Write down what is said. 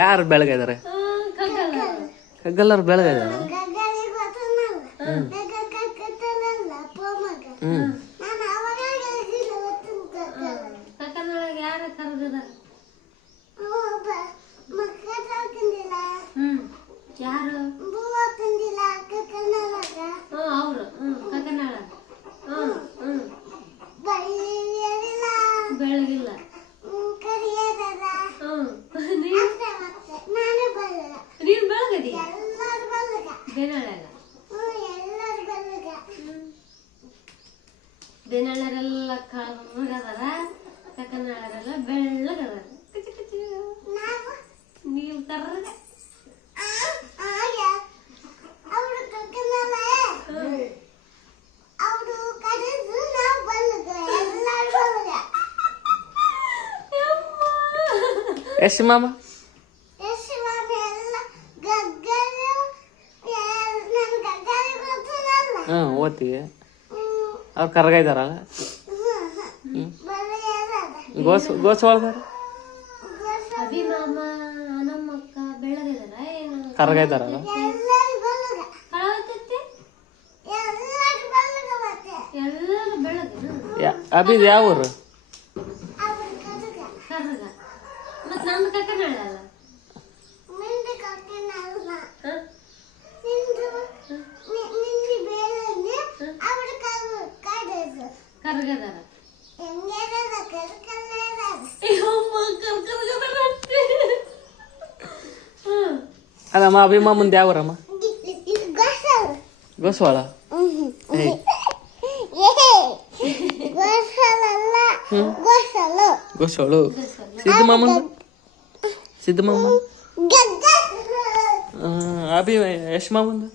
ಯಾರು ಬೆಳಗಿದ್ದಾರೆ? ಕಗ್ಗಲ್ಲರು ಬೆಳಗಿದಾರ? ಬೆಳಗಿಲ್ಲ. ನೀನ್ ಬೆಳಗದಿ ಬೇನಾಳರೆಲ್ಲ ಕರ್ರಗದಾರ, ಕಕ್ಕನಾಳರೆಲ್ಲ ಬೆಳ್ಳಗದಾರ. ನೀವು ಕರ್ರಗ. ಎಷ್ಟು ಮಾಮ? ಓದ್ತೀವಿ. ಅವ್ರು ಕರ್ಗೈದಾರಲ್ಲ? ಗೋಸ್ವಾಳ್ದಾರ ಅಭಿಮಾಮ ನಮ್ಮಕ್ಕ ಬೆಳಗಿದಾರ ಏನು ಕರ್ಗೈದಾರಲ್ಲ? ಎಲ್ಲರೂ ಬೆಳಗ್ಗೆ. ಅಭಿದ್ ಯಾವ ಊರು? ಕರ್ಗ. ಮತ್ ನಂದು ಕಕ್ಕನಾಳ ಅಲ್ಲ? ಕರ್ಗದಾರ. ಅಲ್ಲಮ್ಮ ಅಭಿಮಾಮಂದು ಯಾವ ಊರಮ್ಮ? ಗೋಸ್ವಾಳ. ಗೋಸ್ವಾಳು. ಸಿದ್ದಮಾಮಂದು? ಸಿದ್ದಮಾಮ. ಅಭಿ ಯಶ್ ಮಾಮಂದು?